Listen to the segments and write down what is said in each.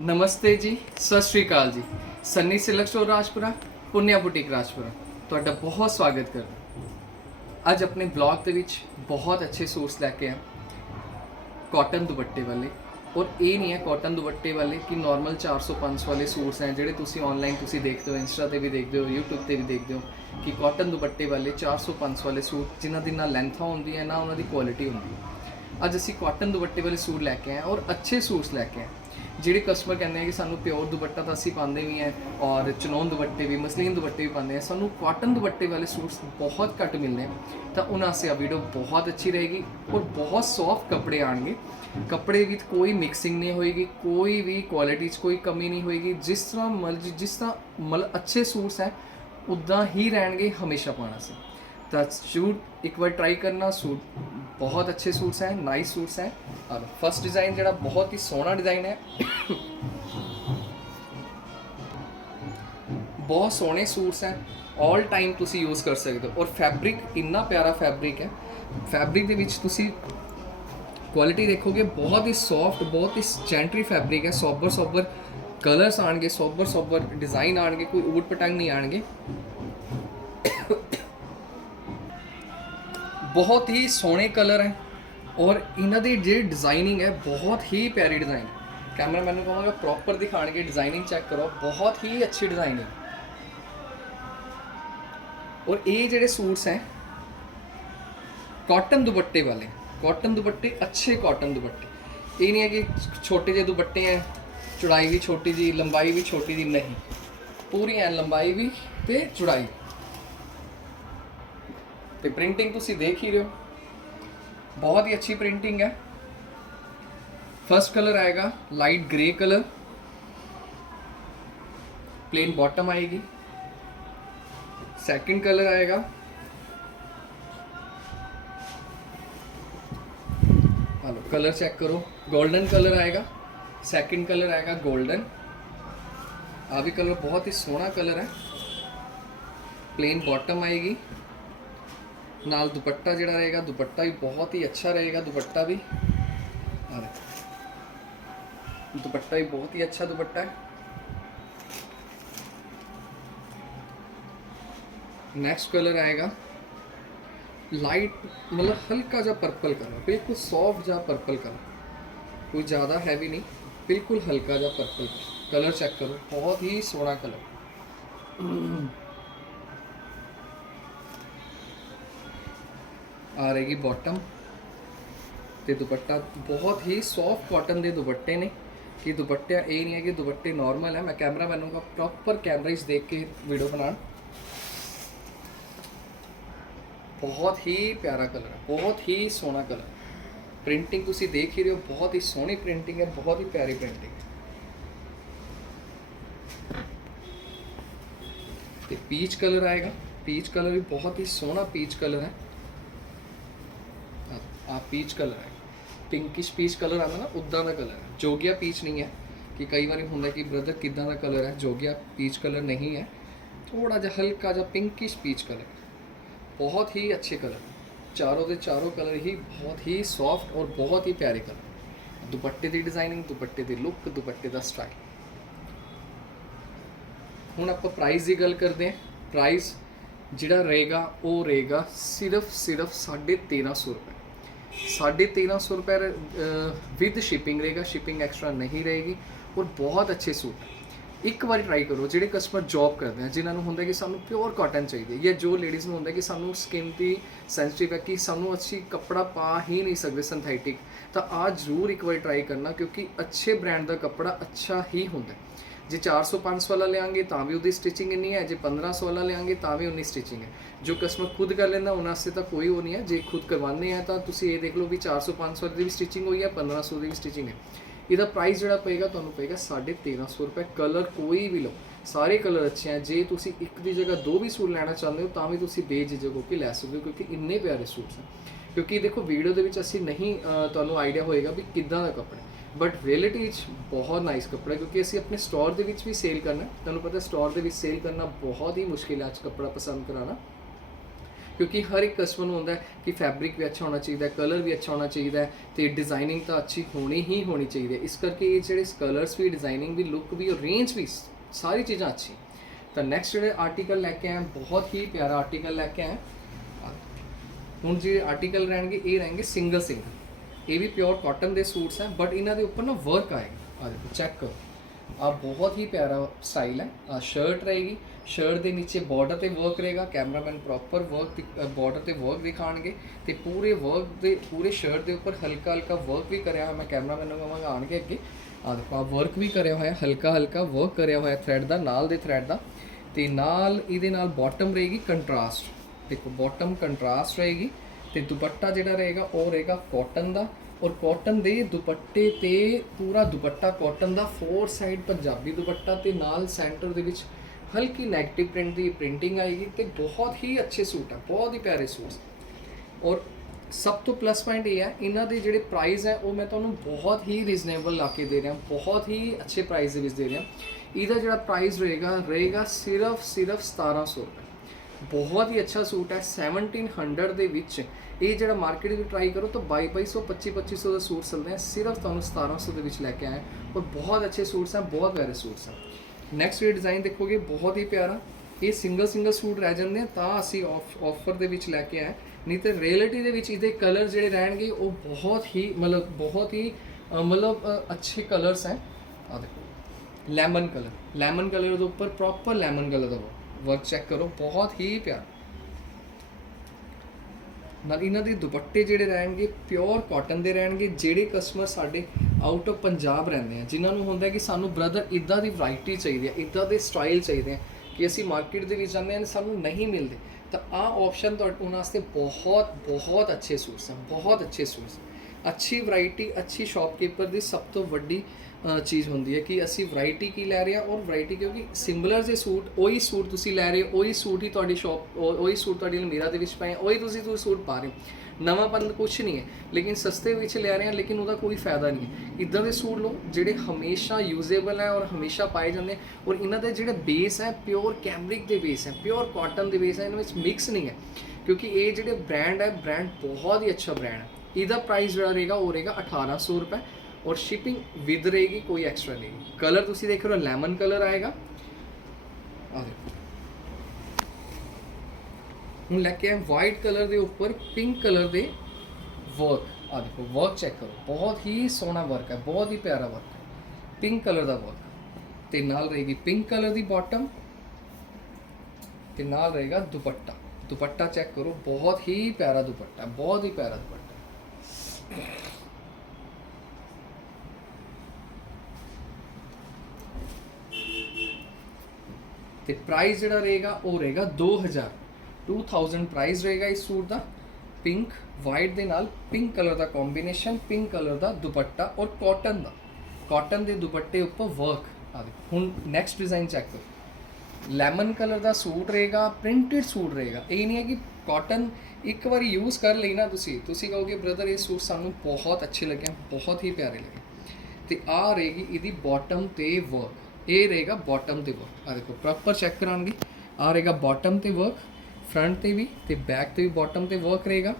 ਨਮਸਤੇ ਜੀ, ਸਤਿ ਸ਼੍ਰੀ ਅਕਾਲ ਜੀ। Sunny silk store Rajpura, Punya boutique Rajpura. ਤੁਹਾਡਾ ਬਹੁਤ ਸਵਾਗਤ ਕਰਦਾ ਅੱਜ ਆਪਣੇ ਬਲੌਗ ਦੇ ਵਿੱਚ ਬਹੁਤ ਅੱਛੇ ਸੂਟਸ ਲੈ ਕੇ ਆ ਕਾਟਨ ਦੁਪੱਟੇ ਵਾਲੇ। ਔਰ ਇਹ ਨਹੀਂ ਹੈ ਕਾਟਨ ਦੁਪੱਟੇ ਵਾਲੇ ਕਿ ਨਾਰਮਲ 400 500 ਵਾਲੇ ਸੂਟਸ ਹੈ, ਜਿਹੜੇ ਤੁਸੀਂ ਆਨਲਾਈਨ ਤੁਸੀਂ ਦੇਖਦੇ ਹੋ ਇੰਸਟਾ ਤੇ ਵੀ ਦੇਖਦੇ ਹੋ, YouTube ਤੇ ਵੀ ਦੇਖਦੇ ਹੋ, ਕਿ ਕਾਟਨ ਦੁਪੱਟੇ ਵਾਲੇ 400 500 ਵਾਲੇ ਸੂਟ ਜਿਨ੍ਹਾਂ ਦੀ ਨਾ ਲੈਂਥਾਂ ਹੁੰਦੀਆਂ ਨਾ ਉਹਨਾਂ ਦੀ ਕੁਆਲਿਟੀ ਹੁੰਦੀ ਹੈ। ਅੱਜ ਅਸੀਂ ਕਾਟਨ ਦੁਪੱਟੇ ਵਾਲੇ ਸੂਟ ਲੈ ਕੇ ਆਏ ਔਰ ਅੱਛੇ ਸੂਟਸ ਲੈ ਕੇ ਆਏ ਜਿਹੜੇ ਕਸਟਮਰ ਕਹਿੰਦੇ ਆ ਕਿ ਸਾਨੂੰ ਪਿਓਰ ਦੁਪੱਟਾ ਤਾਂ ਅਸੀਂ ਪਾਉਂਦੇ ਵੀ ਹੈ ਔਰ ਚਨੋਨ ਦੁਪੱਟੇ ਵੀ, ਮਸਲੀਨ ਦੁਪੱਟੇ ਵੀ ਪਾਉਂਦੇ ਆ ਸਾਨੂੰ ਕਾਟਨ ਦੁਪੱਟੇ ਵਾਲੇ ਸੂਟਸ ਬਹੁਤ ਘੱਟ ਮਿਲਦੇ ਤਾਂ ਉਹਨਾਂ ਸੇ ਆ ਵੀਡੀਓ ਬਹੁਤ ਅੱਛੀ ਰਹੇਗੀ ਔਰ ਬਹੁਤ ਸੌਫਟ ਕੱਪੜੇ ਆਣਗੇ ਕੱਪੜੇ ਵਿੱਚ ਕੋਈ ਮਿਕਸਿੰਗ ਨਹੀਂ ਹੋਏਗੀ, ਕੋਈ ਵੀ ਕੁਆਲਿਟੀ 'ਚ ਕੋਈ ਕਮੀ ਨਹੀਂ ਹੋਏਗੀ। ਜਿਸ ਤਰ੍ਹਾਂ ਮਰਜ਼ੀ, ਜਿਸ ਤਰ੍ਹਾਂ ਮਤਲਬ ਅੱਛੇ ਸੂਟਸ ਹੈ, ਉਦਾਂ ਹੀ ਰਹਿਣਗੇ ਹਮੇਸ਼ਾ ਪਾਣਾ ਸੀ ਤਾਂ ਸ਼ੂਟ ਇੱਕ ਵਾਰ ਟਰਾਈ ਕਰਨਾ, ਸੂਟ ਬਹੁਤ ਅੱਛੇ ਸੂਟਸ ਹੈ ਨਾਈਸ ਸੂਟਸ ਹੈ। ਔਰ ਫਸਟ ਡਿਜ਼ਾਈਨ ਜਿਹੜਾ ਬਹੁਤ ਹੀ ਸੋਹਣਾ ਡਿਜ਼ਾਈਨ ਹੈ। ਬਹੁਤ ਸੋਹਣੇ ਸੂਟਸ ਹੈ 올 ਟਾਈਮ ਤੁਸੀਂ ਯੂਜ਼ ਕਰ ਸਕਦੇ ਹੋ। ਔਰ ਫੈਬਰਿਕ ਇੰਨਾ ਪਿਆਰਾ ਫੈਬਰਿਕ ਹੈ। ਫੈਬਰਿਕ ਦੇ ਵਿੱਚ ਤੁਸੀਂ ਕੁਆਲਿਟੀ ਦੇਖੋਗੇ, ਬਹੁਤ ਹੀ ਸੌਫਟ ਬਹੁਤ ਹੀ ਜੈਂਟਰੀ ਫੈਬਰਿਕ ਹੈ। ਸੋਬਰ ਸੋਬਰ ਕਲਰਸ ਆਣਗੇ ਸੋਬਰ ਸੋਬਰ ਡਿਜ਼ਾਈਨ ਆਣਗੇ ਕੋਈ ਊਟ ਪਟੰਗ ਨਹੀਂ ਆਣਗੇ ਬਹੁਤ ਹੀ ਸੋਹਣੇ ਕਲਰ ਹੈ ਔਰ ਇਹਨਾਂ ਦੀ ਜਿਹੜੀ ਡਿਜ਼ਾਈਨਿੰਗ ਹੈ ਬਹੁਤ ਹੀ ਪਿਆਰੀ ਡਿਜ਼ਾਈਨ ਹੈ ਕੈਮਰਾਮੈਨ ਨੂੰ ਕਹਾਂਗਾ ਪ੍ਰੋਪਰ ਦਿਖਾਣਗੇ ਡਿਜ਼ਾਈਨਿੰਗ ਚੈੱਕ ਕਰੋ ਬਹੁਤ ਹੀ ਅੱਛੀ ਡਿਜ਼ਾਈਨਿੰਗ ਔਰ ਇਹ ਜਿਹੜੇ ਸੂਟਸ ਹੈ ਕਾਟਨ ਦੁਪੱਟੇ ਵਾਲੇ ਕਾਟਨ ਦੁਪੱਟੇ ਅੱਛੇ ਕਾਟਨ ਦੁਪੱਟੇ ਇਹ ਨਹੀਂ ਹੈ ਕਿ ਛੋਟੇ ਜਿਹੇ ਦੁਪੱਟੇ ਹੈ ਚੌੜਾਈ ਵੀ ਛੋਟੀ ਜੀ ਲੰਬਾਈ ਵੀ ਛੋਟੀ ਜੀ ਨਹੀਂ ਪੂਰੀ ਐ ਲੰਬਾਈ ਵੀ ਤੇ ਚੌੜਾਈ ਤੇ ਪ੍ਰਿੰਟਿੰਗ ਤੁਸੀਂ ਦੇਖ ਹੀ ਰਹੇ ਹੋ ਬਹੁਤ ਹੀ ਅੱਛੀ ਪ੍ਰਿੰਟਿੰਗ ਹੈ ਫਰਸਟ ਕਲਰ ਆਏਗਾ light grey colour plain bottom आएगी सेकंड कलर आएगा हेलो कलर चेक करो गोल्डन कलर आएगा सेकंड कलर आएगा गोल्डन आ भी कलर बहुत ही सोहना कलर है प्लेन बॉटम आएगी ਨਾਲ ਦੁਪੱਟਾ ਜਿਹੜਾ ਰਹੇਗਾ ਦੁਪੱਟਾ ਵੀ ਬਹੁਤ ਹੀ ਅੱਛਾ ਰਹੇਗਾ ਦੁਪੱਟਾ ਵੀ ਆ ਦੇਖੋ। ਦੁਪੱਟਾ ਵੀ ਬਹੁਤ ਹੀ ਅੱਛਾ ਦੁਪੱਟਾ ਹੈ नेक्स्ट कलर आएगा लाइट मतलब हल्का जा पर्पल कलर बिल्कुल सॉफ्ट जा पर्पल कलर कोई ज़्यादा हैवी नहीं बिल्कुल हल्का जा पर्पल कलर चेक करो बहुत ही सोहना कलर ਆ ਰਹੇਗੀ ਬਾਟਮ ਤੇ ਦੁਪੱਟਾ ਬਹੁਤ ਹੀ ਸੌਫਟ ਕਾਟਨ ਦੇ ਦੁਪੱਟੇ ਨੇ ਕਿ ਦੁਪੱਟਿਆ ਇਹ ਨਹੀਂ ਹੈ ਕਿ ਦੁਪੱਟੇ ਨਾਰਮਲ ਹੈ ਮੈਂ ਕੈਮਰਾਮੈਨ ਨੂੰ ਪ੍ਰੋਪਰ ਕੈਮਰਾ 'ਚ ਦੇਖ ਕੇ ਵੀਡੀਓ ਬਣਾਉਣ ਬਹੁਤ ਹੀ ਪਿਆਰਾ ਕਲਰ ਹੈ ਬਹੁਤ ਹੀ ਸੋਹਣਾ ਕਲਰ ਪ੍ਰਿੰਟਿੰਗ ਤੁਸੀਂ ਦੇਖ ਹੀ ਰਹੇ ਹੋ ਬਹੁਤ ਹੀ ਸੋਹਣੀ ਪ੍ਰਿੰਟਿੰਗ ਹੈ ਬਹੁਤ ਹੀ ਪਿਆਰੀ ਪ੍ਰਿੰਟਿੰਗ ਹੈ ਤੇ ਪੀਚ ਕਲਰ ਆਏਗਾ ਪੀਚ ਕਲਰ ਵੀ ਬਹੁਤ ਹੀ ਸੋਹਣਾ ਪੀਚ ਕਲਰ ਹੈ ਆ ਪੀਚ ਕਲਰ ਹੈ ਪਿੰਕਿਸ਼ ਪੀਚ ਕਲਰ ਆਉਂਦਾ ਨਾ ਉਦਾਂ ਦਾ ਕਲਰ ਹੈ ਜੋਗਿਆ ਪੀਚ ਨਹੀਂ ਹੈ ਕਿ ਕਈ ਵਾਰੀ ਹੁੰਦਾ ਕਿ ਬ੍ਰਦਰ ਕਿਦਾਂ ਦਾ ਕਲਰ ਹੈ ਜੋਗਿਆ ਪੀਚ ਕਲਰ ਨਹੀਂ ਹੈ ਥੋੜਾ ਜਿਹਾ ਹਲਕਾ ਜਿਹਾ ਪਿੰਕਿਸ਼ ਪੀਚ ਕਲਰ ਬਹੁਤ ਹੀ ਅੱਛੇ ਕਲਰ ਚਾਰੋਂ ਦੇ ਚਾਰੋਂ ਕਲਰ ਹੀ ਬਹੁਤ ਹੀ ਸੌਫਟ ਔਰ ਬਹੁਤ ਹੀ ਪਿਆਰੇ ਕਲਰ ਦੁਪੱਟੇ ਦੀ ਡਿਜ਼ਾਈਨਿੰਗ ਦੁਪੱਟੇ ਦੀ ਲੁੱਕ ਦੁਪੱਟੇ ਦਾ ਸਟਾਈਲ ਹੁਣ ਆਪਾਂ ਪ੍ਰਾਈਸ ਦੀ ਗੱਲ ਕਰਦੇ ਹਾਂ ਪ੍ਰਾਈਸ ਜਿਹੜਾ ਰਹੇਗਾ ਉਹ ਰਹੇਗਾ ਸਿਰਫ ਸਿਰਫ 1350 ਰੁਪਏ 1350 ਰੁਪਏ ਵਿਦ ਸ਼ਿਪਿੰਗ ਰਹੇਗਾ ਸ਼ਿਪਿੰਗ ਐਕਸਟਰਾ ਨਹੀਂ ਰਹੇਗੀ ਔਰ ਬਹੁਤ ਅੱਛੇ ਸੂਟ ਇੱਕ ਵਾਰੀ ਟਰਾਈ ਕਰੋ ਜਿਹੜੇ ਕਸਟਮਰ ਜੌਬ ਕਰਦੇ ਆ ਜਿਨ੍ਹਾਂ ਨੂੰ ਹੁੰਦਾ ਕਿ ਸਾਨੂੰ ਪਿਓਰ ਕਾਟਨ ਚਾਹੀਦੀ ਹੈ ਜਾਂ ਜੋ ਲੇਡੀਜ਼ ਨੂੰ ਹੁੰਦਾ ਕਿ ਸਾਨੂੰ ਸਕਿਨ ਦੀ ਸੈਂਸਿਟਿਵ ਹੈ ਕਿ ਸਾਨੂੰ ਅੱਛੀ ਕੱਪੜਾ ਪਾ ਹੀ ਨਹੀਂ ਸਕਦੇ ਸਿੰਥੈਟਿਕ ਤਾਂ ਆ ਜ਼ਰੂਰ ਇੱਕ ਵਾਰੀ ਟਰਾਈ ਕਰਨਾ ਕਿਉਂਕਿ ਅੱਛੇ ਬ੍ਰਾਂਡ ਦਾ ਕੱਪੜਾ ਅੱਛਾ ਹੀ ਹੁੰਦਾ ਹੈ। ਜੇ 400 500 ਵਾਲਾ ਲਿਆਂਗੇ, ਤਾਂ ਵੀ ਉਹਦੀ ਸਟਿਚਿੰਗ ਇੰਨੀ ਹੈ, ਜੇ 1500 ਵਾਲਾ ਲਿਆਂਗੇ, ਤਾਂ ਵੀ ਉਨੀ ਸਟਿਚਿੰਗ ਹੈ। ਜੋ ਕਸਟਮਰ ਖੁਦ ਕਰ ਲੈਂਦਾ, ਉਹਨਾਂ ਵਾਸਤੇ ਤਾਂ ਕੋਈ ਉਹ ਨਹੀਂ ਹੈ। ਜੇ ਖੁਦ ਕਰਵਾਉਂਦੇ ਆ, ਤਾਂ ਤੁਸੀਂ ਇਹ ਦੇਖ ਲਓ ਵੀ 400 500 ਦੀ ਵੀ ਸਟਿਚਿੰਗ ਹੋਈ ਹੈ 1500 ਦੀ ਵੀ ਸਟਿਚਿੰਗ ਹੈ। ਇਹਦਾ ਪ੍ਰਾਈਸ ਜਿਹੜਾ ਪਏਗਾ, ਤੁਹਾਨੂੰ ਪਏਗਾ 1350 ਰੁਪਏ। ਕਲਰ ਕੋਈ ਵੀ ਲਓ, ਸਾਰੇ ਕਲਰ ਅੱਛੇ ਆ। ਜੇ ਤੁਸੀਂ ਇੱਕ ਦੀ ਜਗ੍ਹਾ ਦੋ ਵੀ ਸੂਟ ਲੈਣਾ ਚਾਹੁੰਦੇ ਹੋ, ਤਾਂ ਵੀ ਤੁਸੀਂ ਬੇਝਿਜਕ ਹੋ ਕੇ ਲੈ ਸਕਦੇ ਹੋ, ਕਿਉਂਕਿ ਇੰਨੇ ਪਿਆਰੇ ਸੂਟਸ ਹਨ ਕਿਉਂਕਿ ਦੇਖੋ ਵੀਡੀਓ ਦੇ ਵਿੱਚ ਅਸੀਂ ਨਹੀਂ ਤੁਹਾਨੂੰ ਆਈਡੀਆ ਹੋਏਗਾ ਵੀ ਕਿੱਦਾਂ ਦਾ ਕੱਪੜਾ ਬਟ ਰਿਐਲਿਟੀ ਵਿੱਚ ਬਹੁਤ ਨਾਈਸ ਕੱਪੜਾ ਕਿਉਂਕਿ ਅਸੀਂ ਆਪਣੇ ਸਟੋਰ ਦੇ ਵਿੱਚ ਵੀ ਸੇਲ ਕਰਨਾ ਤੁਹਾਨੂੰ ਪਤਾ ਸਟੋਰ ਦੇ ਵਿੱਚ ਸੇਲ ਕਰਨਾ ਬਹੁਤ ਹੀ ਮੁਸ਼ਕਿਲ ਹੈ ਅੱਜ ਕੱਪੜਾ ਪਸੰਦ ਕਰਾਉਣਾ। ਕਿਉਂਕਿ ਹਰ ਇੱਕ ਕਸਟਮਰ ਨੂੰ ਹੁੰਦਾ ਹੈ ਕਿ ਫੈਬਰਿਕ ਵੀ ਅੱਛਾ ਹੋਣਾ ਚਾਹੀਦਾ ਹੈ ਕਲਰ ਵੀ ਅੱਛਾ ਹੋਣਾ ਚਾਹੀਦਾ ਹੈ ਤੇ ਡਿਜ਼ਾਈਨਿੰਗ ਤਾਂ ਅੱਛੀ ਹੋਣੀ ਹੀ ਹੋਣੀ ਚਾਹੀਦੀ ਹੈ। ਇਸ ਕਰਕੇ ਇਹ ਜਿਹੜੇ ਕਲਰਸ ਵੀ ਡਿਜ਼ਾਈਨਿੰਗ ਵੀ ਲੁੱਕ ਵੀ, ਔਰ ਰੇਂਜ ਵੀ ਸਾਰੀ ਚੀਜ਼ਾਂ ਅੱਛੀ ਤਾਂ ਨੈਕਸਟ ਜਿਹੜੇ ਆਰਟੀਕਲ ਲੈ ਕੇ ਆਏ ਬਹੁਤ ਹੀ ਪਿਆਰਾ ਆਰਟੀਕਲ ਲੈ ਕੇ ਆਏ ਹੁਣ ਜਿਹੜੇ ਆਰਟੀਕਲ ਰਹਿਣਗੇ, ਇਹ ਰਹਿਣਗੇ ਸਿੰਗਲ ਸਿੰਗਲ ਇਹ ਵੀ ਪਿਓਰ ਕਾਟਨ ਦੇ ਸੂਟਸ ਹੈ ਬਟ ਇਹਨਾਂ ਦੇ ਉੱਪਰ ਨਾ ਵਰਕ ਆਏਗਾ। ਆ ਦੇਖੋ ਚੈੱਕ ਕਰੋ। ਆ ਬਹੁਤ ਹੀ ਪਿਆਰਾ ਸਟਾਈਲ ਹੈ। ਆ ਸ਼ਰਟ ਰਹੇਗੀ। ਸ਼ਰਟ ਦੇ ਨੀਚੇ ਬਾਰਡਰ ਤੇ ਵਰਕ ਰਹੇਗਾ। ਕੈਮਰਾਮੈਨ ਪ੍ਰੋਪਰ ਵਰਕ ਬਾਰਡਰ ਤੇ ਵਰਕ ਦਿਖਾਣਗੇ ਤੇ ਪੂਰੇ ਵਰਕ ਦੇ, ਪੂਰੇ ਸ਼ਰਟ ਦੇ ਉੱਪਰ ਹਲਕਾ ਹਲਕਾ ਵਰਕ ਵੀ ਕਰਿਆ ਹੋਇਆ, ਮੈਂ ਕੈਮਰਾਮੈਨ ਨੂੰ ਕਹਾਂਗਾ ਆਣ ਕੇ ਅੱਗੇ। ਆ ਦੇਖੋ ਆ ਵਰਕ ਵੀ ਕਰਿਆ ਹੋਇਆ, ਹਲਕਾ ਹਲਕਾ ਵਰਕ ਕਰਿਆ ਹੋਇਆ ਥ੍ਰੈਡ ਦਾ, ਨਾਲ ਦੇ ਥ੍ਰੈਡ ਦਾ। ਤੇ ਨਾਲ ਇਹਦੇ ਨਾਲ ਬਾਟਮ ਰਹੇਗੀ ਕੰਟਰਾਸਟ ਦੇਖੋ ਬਾਟਮ ਕੰਟਰਾਸਟ ਰਹੇਗੀ ਤੇ ਦੁਪੱਟਾ ਜਿਹੜਾ ਰਹੇਗਾ, ਉਹ ਰਹੇਗਾ ਕਾਟਨ ਦਾ ਔਰ ਕਾਟਨ ਦੇ ਦੁਪੱਟੇ ਤੇ ਪੂਰਾ ਦੁਪੱਟਾ ਕਾਟਨ ਦਾ ਫੋਰ ਸਾਈਡ ਪੰਜਾਬੀ ਦੁਪੱਟਾ ਤੇ ਨਾਲ ਸੈਂਟਰ ਦੇ ਵਿੱਚ ਹਲਕੀ 네ਗੇਟਿਵ ਪ੍ਰਿੰਟ ਦੀ ਪ੍ਰਿੰਟਿੰਗ ਆਏਗੀ ਤੇ ਬਹੁਤ ਹੀ ਅੱਛੇ ਸੂਟ ਆ, ਬਹੁਤ ਹੀ ਪਿਆਰੇ ਸੂਟ। ਔਰ ਸਭ ਤੋਂ ਪਲੱਸ ਪੁਆਇੰਟ ਇਹ ਹੈ ਇਹਨਾਂ ਦੇ ਜਿਹੜੇ ਪ੍ਰਾਈਸ ਹੈ ਉਹ ਮੈਂ ਤੁਹਾਨੂੰ ਬਹੁਤ ਹੀ ਰੀਜ਼ਨੇਬਲ ਲਾ ਕੇ ਦੇ ਰਿਹਾ, ਬਹੁਤ ਹੀ ਅੱਛੇ ਪ੍ਰਾਈਸ ਦੇ ਵਿੱਚ ਦੇ ਰਿਹਾ। ਇਹਦਾ ਜਿਹੜਾ ਪ੍ਰਾਈਸ ਰਹੇਗਾ ਰਹੇਗਾ ਸਿਰਫ ਸਿਰਫ 1700 ਰੁਪਏ। ਬਹੁਤ ਹੀ ਅੱਛਾ ਸੂਟ ਹੈ। 1700 ਦੇ ਵਿੱਚ ਇਹ ਜਿਹੜਾ ਮਾਰਕੀਟ ਵਿੱਚ ਟਰਾਈ ਕਰੋ ਤਾਂ 2200 25 2500 ਦਾ ਸੂਟ ਚੱਲਦੇ ਆ ਸਿਰਫ ਤੁਹਾਨੂੰ 1700 ਦੇ ਵਿੱਚ ਲੈ ਕੇ ਆਏ ਔਰ ਬਹੁਤ ਅੱਛੇ ਸੂਟਸ ਹਨ ਬਹੁਤ ਪਿਆਰੇ ਸੂਟਸ ਹਨ ਨੈਕਸਟ ਇਹ ਡਿਜ਼ਾਈਨ ਦੇਖੋਗੇ, ਬਹੁਤ ਹੀ ਪਿਆਰਾ। ਇਹ ਸਿੰਗਲ ਸਿੰਗਲ ਸੂਟ ਰਹਿ ਜਾਂਦੇ ਆ, ਤਾਂ ਅਸੀਂ ਆਫਰ ਦੇ ਵਿੱਚ ਲੈ ਕੇ ਆਏ ਨਹੀਂ ਤਾਂ ਰਿਐਲਿਟੀ ਦੇ ਵਿੱਚ ਇਹਦੇ ਕਲਰ ਜਿਹੜੇ ਰਹਿਣਗੇ, ਉਹ ਬਹੁਤ ਹੀ ਮਤਲਬ ਬਹੁਤ ਹੀ ਮਤਲਬ ਅੱਛੇ ਕਲਰਸ ਹੈ। ਆ ਦੇਖੋ ਲੈਮਨ ਕਲਰ ਲੈਮਨ ਕਲਰ ਦੇ ਉੱਪਰ ਪ੍ਰੋਪਰ ਲੈਮਨ ਕਲਰ ਦਾ ਵਰਕ ਚੈੱਕ ਕਰੋ, ਬਹੁਤ ਹੀ ਪਿਆਰਾ। ਨਾਲ ਇਹਨਾਂ ਦੇ ਦੁਪੱਟੇ ਜਿਹੜੇ ਰਹਿਣਗੇ ਪਿਓਰ ਕਾਟਨ ਦੇ ਰਹਿਣਗੇ, ਜਿਹੜੇ ਕਸਟਮਰ ਸਾਡੇ ਆਊਟ ਆਫ ਪੰਜਾਬ ਰਹਿੰਦੇ ਆ, ਜਿਨ੍ਹਾਂ ਨੂੰ ਹੁੰਦਾ ਕਿ ਸਾਨੂੰ ਬ੍ਰਦਰ ਇਦਾਂ ਦੀ ਵੈਰਾਈਟੀ ਚਾਹੀਦੀ ਹੈ ਇਦਾਂ ਦੇ ਸਟਾਈਲ ਚਾਹੀਦੇ ਆ ਕਿ ਅਸੀਂ ਮਾਰਕੀਟ ਦੇ ਵਿੱਚ ਜਾਂਦੇ ਹਾਂ ਸਾਨੂੰ ਨਹੀਂ ਮਿਲਦੇ। ਤਾਂ ਆਹ ਆਪਸ਼ਨ ਤੁਹਾਡੇ ਉਹਨਾਂ ਵਾਸਤੇ ਬਹੁਤ ਬਹੁਤ ਅੱਛੇ ਸੂਟਸ ਹਨ ਬਹੁਤ ਅੱਛੇ ਸੂਟ ਅੱਛੀ ਵੈਰਾਈਟੀ ਅੱਛੀ ਸ਼ਾਪਕੀਪਰ ਦੀ ਸਭ ਤੋਂ ਵੱਡੀ ਚੀਜ਼ ਹੁੰਦੀ ਹੈ ਕਿ ਅਸੀਂ ਵੈਰਾਈਟੀ ਕੀ ਲੈ ਰਹੇ ਹਾਂ ਔਰ ਵੈਰਾਈਟੀ ਕਿਉਂਕਿ ਸਿੰਗਲਰ ਜੇ ਸੂਟ, ਉਹੀ ਸੂਟ ਤੁਸੀਂ ਲੈ ਰਹੇ ਹੋ, ਉਹੀ ਸੂਟ ਹੀ ਤੁਹਾਡੀ ਸ਼ਾਪ ਉਹੀ ਸੂਟ ਤੁਹਾਡੀ ਅਲਮੀਰਾ ਦੇ ਵਿੱਚ ਪਏ, ਉਹੀ ਤੁਸੀਂ ਤੁਸੀਂ ਸੂਟ ਪਾ ਰਹੇ ਹੋ। ਨਵਾਂਪਨ ਕੁਝ ਨਹੀਂ ਹੈ, ਲੇਕਿਨ ਸਸਤੇ ਵਿੱਚ ਲੈ ਰਹੇ ਹਾਂ, ਲੇਕਿਨ ਉਹਦਾ ਕੋਈ ਫਾਇਦਾ ਨਹੀਂ ਹੈ। ਇਦਾਂ ਦੇ ਸੂਟ ਲਓ, ਜਿਹੜੇ ਹਮੇਸ਼ਾ ਯੂਜ਼ੇਬਲ ਹੈ ਔਰ ਹਮੇਸ਼ਾ ਪਾਏ ਜਾਂਦੇ ਔਰ ਇਹਨਾਂ ਦੇ ਜਿਹੜੇ ਬੇਸ ਹੈ ਪਿਓਰ ਕੈਮਰਿਕ ਦੇ ਬੇਸ ਹੈ ਪਿਓਰ ਕਾਟਨ ਦੇ ਬੇਸ ਹੈ, ਇਹਨਾਂ ਵਿੱਚ ਮਿਕਸ ਨਹੀਂ ਹੈ। ਕਿਉਂਕਿ ਇਹ ਜਿਹੜੇ ਬ੍ਰਾਂਡ ਹੈ ਬ੍ਰਾਂਡ ਬਹੁਤ ਹੀ ਅੱਛਾ ਬ੍ਰਾਂਡ ਹੈ। ਇਹਦਾ ਪ੍ਰਾਈਸ ਜਿਹੜਾ ਰਹੇਗਾ, ਉਹ ਰਹੇਗਾ 1800 ਰੁਪਏ। ਔਰ ਸ਼ਿਪਿੰਗ ਵਿਦ ਰਹੇਗੀ, ਕੋਈ ਐਕਸਟਰਾ ਨਹੀਂ। ਕਲਰ ਤੁਸੀਂ ਦੇਖ ਰਹੇ ਹੋ ਲੈਮਨ ਕਲਰ ਆਏਗਾ। ਆ ਦੇਖੋ। ਹੁਣ ਲੈ ਕੇ ਆਏ ਵਾਈਟ ਕਲਰ ਦੇ ਉੱਪਰ ਪਿੰਕ ਕਲਰ ਦੇ ਵਰਕ ਆ ਦੇਖੋ ਵਰਕ ਚੈੱਕ ਕਰੋ। ਬਹੁਤ ਹੀ ਸੋਹਣਾ ਵਰਕ ਹੈ, ਬਹੁਤ ਹੀ ਪਿਆਰਾ ਵਰਕ ਹੈ। ਪਿੰਕ ਕਲਰ ਦਾ ਵਰਕ ਤੇ ਨਾਲ ਰਹੇਗੀ ਪਿੰਕ ਕਲਰ ਦੀ ਬਾਟਮ ਤੇ ਨਾਲ ਰਹੇਗਾ ਦੁਪੱਟਾ। ਦੁਪੱਟਾ ਚੈੱਕ ਕਰੋ, ਬਹੁਤ ਹੀ ਪਿਆਰਾ ਦੁਪੱਟਾ, ਬਹੁਤ ਹੀ ਪਿਆਰਾ ਦੁਪੱਟਾ। ਤੇ ਪ੍ਰਾਈਸ ਜਿਹੜਾ ਰਹੇਗਾ ਉਹ ਰਹੇਗਾ 2000 2000 ਪ੍ਰਾਈਸ ਰਹੇਗਾ ਇਸ ਸੂਟ ਦਾ। ਪਿੰਕ ਵਾਈਟ ਦੇ ਨਾਲ ਪਿੰਕ ਕਲਰ ਦਾ ਕੰਬੀਨੇਸ਼ਨ ਪਿੰਕ ਕਲਰ ਦਾ ਦੁਪੱਟਾ ਔਰ ਕਾਟਨ ਦਾ। ਕਾਟਨ ਦੇ ਦੁਪੱਟੇ ਉੱਪਰ ਵਰਕ ਆ ਦੇਖੋ, ਹੁਣ ਨੈਕਸਟ ਡਿਜ਼ਾਈਨ ਚੈੱਕ ਕਰੋ। ਲੈਮਨ ਕਲਰ ਦਾ ਸੂਟ ਰਹੇਗਾ ਪ੍ਰਿੰਟਡ ਸੂਟ ਰਹੇਗਾ। ਇਹ ਨਹੀਂ ਹੈ ਕਿ ਕਾਟਨ ਇੱਕ ਵਾਰੀ ਯੂਜ਼ ਕਰ ਲਈ ਨਾ ਤੁਸੀਂ। ਤੁਸੀਂ ਕਹੋਗੇ ਬ੍ਰਦਰ ਇਹ ਸੂਟ ਸਾਨੂੰ ਬਹੁਤ ਅੱਛੇ ਲੱਗੇ, ਬਹੁਤ ਹੀ ਪਿਆਰੇ ਲੱਗੇ। ਤੇ ਆ ਰਹੇਗੀ ਇਹਦੀ ਬਾਟਮ ਤੇ ਵਰਕ ਇਹ ਰਹੇਗਾ ਬਾਟਮ ਤੇ ਵਰਕ ਆ ਦੇਖੋ ਪ੍ਰੋਪਰ ਚੈੱਕ ਕਰਾਂਗੇ ਆ ਰਹੇਗਾ ਬਾਟਮ ਤੇ ਵਰਕ ਫਰੰਟ ਤੇ ਵੀ ਤੇ ਬੈਕ ਤੇ ਵੀ ਬਾਟਮ ਤੇ ਵਰਕ ਰਹੇਗਾ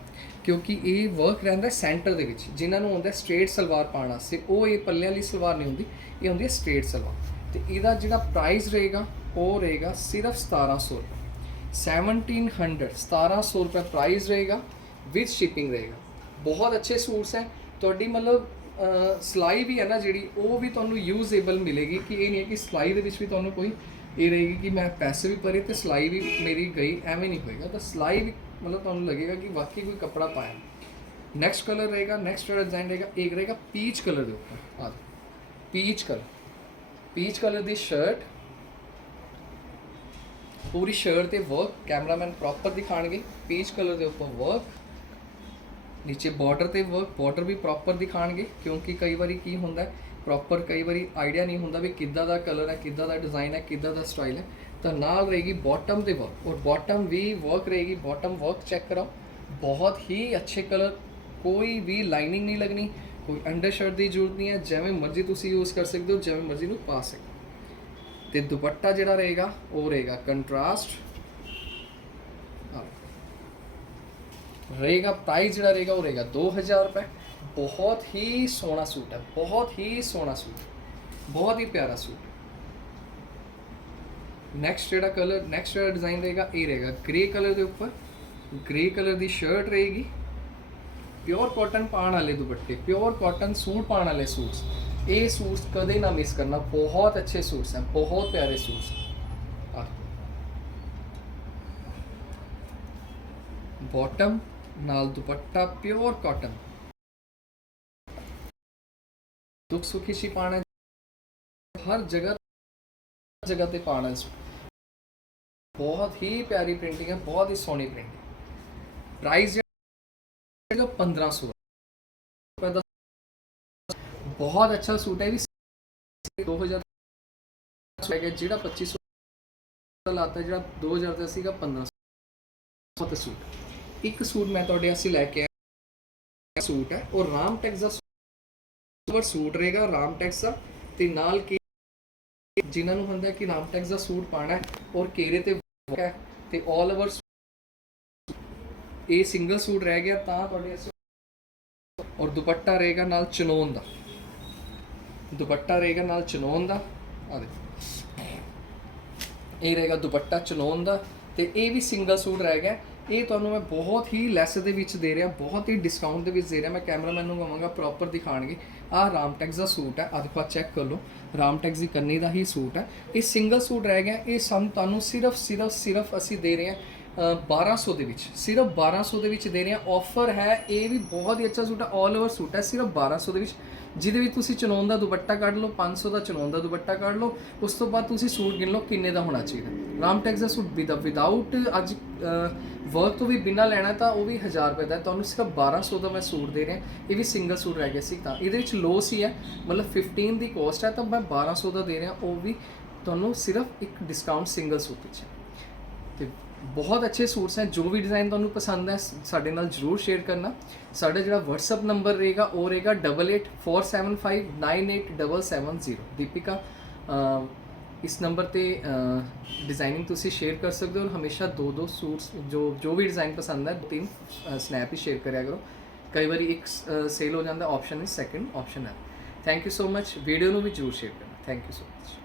ਕਿਉਂਕਿ ਇਹ ਵਰਕ ਰਹਿੰਦਾ ਸੈਂਟਰ ਦੇ ਵਿੱਚ ਜਿਨ੍ਹਾਂ ਨੂੰ ਹੁੰਦਾ ਸਟ੍ਰੇਟ ਸਲਵਾਰ ਪਾਉਣ ਵਾਸਤੇ ਉਹ ਇਹ ਪੱਲੇ ਵਾਲੀ ਸਲਵਾਰ ਨਹੀਂ ਹੁੰਦੀ ਇਹ ਹੁੰਦੀ ਹੈ ਸਟ੍ਰੇਟ ਸਲਵਾਰ ਤੇ ਇਹਦਾ ਜਿਹੜਾ ਪ੍ਰਾਈਸ ਰਹੇਗਾ ਉਹ ਰਹੇਗਾ ਸਿਰਫ 1700 ਰੁਪਏ 1700 1700 ਰੁਪਏ ਪ੍ਰਾਈਸ ਰਹੇਗਾ ਵਿਦ ਸ਼ਿਪਿੰਗ ਰਹੇਗਾ ਬਹੁਤ ਅੱਛੇ ਸੂਟਸ ਹੈ ਤੁਹਾਡੀ ਮਤਲਬ ਸਿਲਾਈ ਵੀ ਹੈ ਨਾ ਜਿਹੜੀ, ਉਹ ਵੀ ਤੁਹਾਨੂੰ ਯੂਜ਼ੇਬਲ ਮਿਲੇਗੀ, ਕਿ ਇਹ ਨਹੀਂ ਹੈ ਕਿ ਸਿਲਾਈ ਦੇ ਵਿੱਚ ਵੀ ਤੁਹਾਨੂੰ ਕੋਈ ਇਹ ਰਹੇਗੀ ਕਿ ਮੈਂ ਪੈਸੇ ਵੀ ਭਰੇ ਤੇ ਸਿਲਾਈ ਵੀ ਮੇਰੀ ਗਈ, ਐਵੇਂ ਨਹੀਂ ਹੋਏਗਾ। ਤਾਂ ਸਿਲਾਈ ਵੀ ਮਤਲਬ ਤੁਹਾਨੂੰ ਲੱਗੇਗਾ ਕਿ ਵਾਕਈ ਕੋਈ ਕੱਪੜਾ ਪਾਇਆ। ਨੈਕਸਟ ਕਲਰ ਰਹੇਗਾ ਨੈਕਸਟ ਜਿਹੜਾ ਡਿਜ਼ਾਈਨ ਰਹੇਗਾ ਇੱਕ ਰਹੇਗਾ ਪੀਚ ਕਲਰ ਦੇ ਉੱਪਰ। ਆ ਪੀਚ ਕਲਰ ਪੀਚ ਕਲਰ ਦੀ ਸ਼ਰਟ ਪੂਰੀ ਸ਼ਰਟ ਤੇ ਵਰਕ ਕੈਮਰਾਮੈਨ ਪ੍ਰੋਪਰ ਦਿਖਾਣਗੇ ਪੀਚ ਕਲਰ ਦੇ ਉੱਪਰ ਵਰਕ ਨੀਚੇ ਬਾਰਡਰ ਤੇ ਵਰਕ ਬਾਰਡਰ ਵੀ ਪ੍ਰੋਪਰ ਦਿਖਾਣਗੇ ਕਿਉਂਕਿ ਕਈ ਵਾਰੀ ਕੀ ਹੁੰਦਾ ਹੈ ਪ੍ਰੋਪਰ ਕਈ ਵਾਰੀ ਆਈਡੀਆ ਨਹੀਂ ਹੁੰਦਾ ਵੀ ਕਿੱਦਾਂ ਦਾ ਕਲਰ ਹੈ, ਕਿੱਦਾਂ ਦਾ ਡਿਜ਼ਾਈਨ ਹੈ, ਕਿੱਦਾਂ ਦਾ ਸਟਾਈਲ ਹੈ। ਤਾਂ ਨਾਲ ਰਹੇਗੀ ਬਾਟਮ ਤੇ ਵਰਕ ਔਰ ਬਾਟਮ ਵੀ ਵਰਕ ਰਹੇਗੀ ਬਾਟਮ ਵਰਕ ਚੈੱਕ ਕਰਾਓ ਬਹੁਤ ਹੀ ਅੱਛੇ ਕਲਰ ਕੋਈ ਵੀ ਲਾਈਨਿੰਗ ਨਹੀਂ ਲੱਗਣੀ, ਕੋਈ ਅੰਡਰ ਸ਼ਰਟ ਦੀ ਜ਼ਰੂਰਤ ਨਹੀਂ ਹੈ, ਜਿਵੇਂ ਮਰਜ਼ੀ ਤੁਸੀਂ ਯੂਜ਼ ਕਰ ਸਕਦੇ ਹੋ, ਜਿਵੇਂ ਮਰਜ਼ੀ ਨੂੰ ਪਾ ਸਕਦੇ ਹੋ। ਤੇ ਦੁਪੱਟਾ ਜਿਹੜਾ ਰਹੇਗਾ, ਉਹ ਰਹੇਗਾ ਕੰਟਰਾਸਟ ਰਹੇਗਾ ਪ੍ਰਾਈਸ ਜਿਹੜਾ ਰਹੇਗਾ ਉਹ ਰਹੇਗਾ 2000 ਰੁਪਏ ਬਹੁਤ ਹੀ ਸੋਹਣਾ ਸੂਟ ਹੈ ਬਹੁਤ ਹੀ ਸੋਹਣਾ ਸੂਟ ਬਹੁਤ ਹੀ ਪਿਆਰਾ ਸੂਟ ਨੈਕਸਟ ਜਿਹੜਾ ਕਲਰ ਨੈਕਸਟ ਜਿਹੜਾ ਡਿਜ਼ਾਈਨ ਰਹੇਗਾ ਇਹ ਰਹੇਗਾ ਗ੍ਰੇ ਕਲਰ ਦੇ ਉੱਪਰ ਗ੍ਰੇ ਕਲਰ ਦੀ ਸ਼ਰਟ ਰਹੇਗੀ ਪਿਓਰ ਕਾਟਨ ਪਾਣ ਵਾਲੇ ਦੁਪੱਟੇ ਪਿਓਰ ਕਾਟਨ ਸੂਟ ਪਾਣ ਵਾਲੇ ਸੂਟਸ ਇਹ ਸੂਟਸ ਕਦੇ ਨਾ ਮਿਸ ਕਰਨਾ ਬਹੁਤ ਅੱਛੇ ਸੂਟਸ ਹਨ ਬਹੁਤ ਪਿਆਰੇ ਸੂਟਸ ਆ ਨਾਲ ਦੁਪੱਟਾ ਪਿਓਰ ਕਾਟਨ ਦੁੱਖ ਸੁਖੀ ਸੀ ਪਾਣਾ ਹਰ ਜਗ੍ਹਾ ਜਗ੍ਹਾ ਤੇ ਪਾਣਾ ਇਸ ਬਹੁਤ ਹੀ ਪਿਆਰੀ ਪ੍ਰਿੰਟਿੰਗ ਹੈ ਬਹੁਤ ਹੀ ਸੋਹਣੀ ਪ੍ਰਿੰਟਿੰਗ ਪ੍ਰਾਈਸ ਜਿਹੜਾ 1500 ਰੁਪਏ ਦਾ ਬਹੁਤ ਅੱਛਾ ਸੂਟ ਹੈ ਇਹ ਵੀ 2000 ਹੈਗਾ ਜਿਹੜਾ 2500 ਦਾ ਲਾਤਾ ਜਿਹੜਾ 2000 ਦਾ ਸੀਗਾ 1500 ਬਹੁਤ ਸੂਟ ਇੱਕ ਸੂਟ ਮੈਂ ਤੁਹਾਡੇ ਵਾਸਤੇ ਲੈ ਕੇ ਆਇਆ। ਸੂਟ ਹੈ। ਉਹ ਰਾਮ ਟੈਕਸ ਦਾ ਸੁਪਰ ਸੂਟ ਰਹੇਗਾ, ਰਾਮ ਟੈਕਸ। ਦਾ ਤੇ ਨਾਲ ਕੇ ਜਿਨ੍ਹਾਂ ਨੂੰ ਹੁੰਦਾ ਕਿ ਰਾਮ ਟੈਕਸ ਦਾ ਸੂਟ ਪਾਣਾ ਹੈ, ਔਰ ਕੇਰੇ ਤੇ work ਹੈ, ਤੇ 올 ਓਵਰ ਇਹ ਸਿੰਗਲ ਸੂਟ ਰਹਿ ਗਿਆ, ਤਾਂ ਤੁਹਾਡੇ ਔਰ ਦੁਪੱਟਾ ਰਹੇਗਾ ਨਾਲ ਚਨੋਨ ਦਾ। ਦੁਪੱਟਾ ਰਹੇਗਾ ਨਾਲ ਚਨੋਨ ਦਾ। ਆ ਦੇਖੋ। ਇਹ ਰਹੇਗਾ ਦੁਪੱਟਾ ਚਨੋਨ ਦਾ। ਤੇ ਇਹ ਵੀ ਸਿੰਗਲ ਸੂਟ ਰਹਿ ਗਿਆ। ਇਹ ਤੁਹਾਨੂੰ ਮੈਂ ਬਹੁਤ ਹੀ ਲੈਸ ਦੇ ਵਿੱਚ ਦੇ ਰਿਹਾ, ਬਹੁਤ ਹੀ ਡਿਸਕਾਊਂਟ ਦੇ ਵਿੱਚ ਦੇ ਰਿਹਾ, ਮੈਂ ਕੈਮਰਾਮੈਨ ਨੂੰ ਕਹਾਂਗਾ ਪ੍ਰੋਪਰ ਦਿਖਾਣਗੇ ਆਹ ਰਾਮਟੈਕਸ ਦਾ ਸੂਟ ਹੈ, ਆਹ ਦੇਖੋ ਚੈੱਕ ਕਰ ਲਓ। ਰਾਮਟੈਕਸ ਦੀ ਕੰਨੀ ਦਾ ਹੀ ਸੂਟ ਹੈ। ਇਹ ਸਿੰਗਲ ਸੂਟ ਰਹਿ ਗਿਆ, ਇਹ ਸਾਨੂੰ ਤੁਹਾਨੂੰ ਸਿਰਫ ਸਿਰਫ ਸਿਰਫ ਅਸੀਂ ਦੇ ਰਹੇ ਹਾਂ 1200 ਦੇ ਵਿੱਚ। ਸਿਰਫ 1200 ਦੇ ਵਿੱਚ ਦੇ ਰਹੇ ਹਾਂ। ਆਫਰ ਹੈ, ਇਹ ਵੀ ਬਹੁਤ ਹੀ ਅੱਛਾ ਸੂਟ ਹੈ 올 ਓਵਰ ਸੂਟ ਹੈ, ਸਿਰਫ 1200 ਦੇ ਵਿੱਚ। ਜਿਹਦੇ ਵਿੱਚ ਤੁਸੀਂ ਚਨੋਨ ਦਾ ਦੁਪੱਟਾ ਕੱਢ ਲਓ 500 ਦਾ ਚਨੋਨ ਦਾ ਦੁਪੱਟਾ ਕੱਢ ਲਓ, ਉਸ ਤੋਂ ਬਾਅਦ ਤੁਸੀਂ ਸੂਟ ਗਿਣ ਲਓ ਕਿੰਨੇ ਦਾ ਹੋਣਾ ਚਾਹੀਦਾ। ਰਾਮਟੈਕਸ ਦਾ ਸੂਟ ਵਿਦਆਊਟ ਅੱਜ ਵਰਕ ਤੋਂ ਵੀ ਬਿਨਾ ਲੈਣਾ ਤਾਂ ਉਹ ਵੀ 1000 ਰੁਪਏ ਦਾ ਤੁਹਾਨੂੰ ਸਿਰਫ 1200 ਦਾ ਮੈਂ ਸੂਟ ਦੇ ਰਿਹਾ। ਇਹ ਵੀ ਸਿੰਗਲ ਸੂਟ ਰਹਿ ਗਿਆ ਸੀ ਤਾਂ। ਇਹਦੇ ਵਿੱਚ ਲੋਸ ਸੀ ਹੈ ਮਤਲਬ 15 ਦੀ ਕੋਸਟ ਹੈ ਤਾਂ ਮੈਂ 1200 ਦਾ ਦੇ ਰਿਹਾ। ਉਹ ਵੀ ਤੁਹਾਨੂੰ ਸਿਰਫ ਇੱਕ ਡਿਸਕਾਊਂਟ ਸਿੰਗਲ ਸੂਟ ਵਿੱਚ। ਹੈ ਤੇ ਬਹੁਤ ਅੱਛੇ ਸੂਟਸ ਹੈ, ਜੋ ਵੀ ਡਿਜ਼ਾਈਨ ਤੁਹਾਨੂੰ ਪਸੰਦ ਹੈ ਸਾਡੇ ਨਾਲ ਜਰੂਰ ਸ਼ੇਅਰ ਕਰਨਾ। ਸਾਡਾ ਜਿਹੜਾ WhatsApp ਨੰਬਰ ਰਹੇਗਾ, ਉਹ ਰਹੇਗਾ 8847598770 ਦੀਪਿਕਾ ਇਸ ਨੰਬਰ ਤੇ ਡਿਜ਼ਾਈਨਿੰਗ ਤੁਸੀਂ ਸ਼ੇਅਰ ਕਰ ਸਕਦੇ ਹੋ ਔਰ ਹਮੇਸ਼ਾ ਦੋ ਦੋ ਸੂਟਸ, ਜੋ ਜੋ ਵੀ ਡਿਜ਼ਾਈਨ ਪਸੰਦ ਹੈ, ਤਿੰਨ ਸਨੈਪ ਹੀ ਸ਼ੇਅਰ ਕਰਿਆ ਕਰੋ। ਕਈ ਵਾਰੀ ਇੱਕ ਸੇਲ ਹੋ ਜਾਂਦਾ ਆਪਸ਼ਨ ਇਜ਼ ਸੈਕੰਡ ਆਪਸ਼ਨ ਹੈ। Thank you so much video ਨੂੰ ਵੀ ਜਰੂਰ ਸ਼ੇਅਰ ਕਰਨਾ। Thank you so much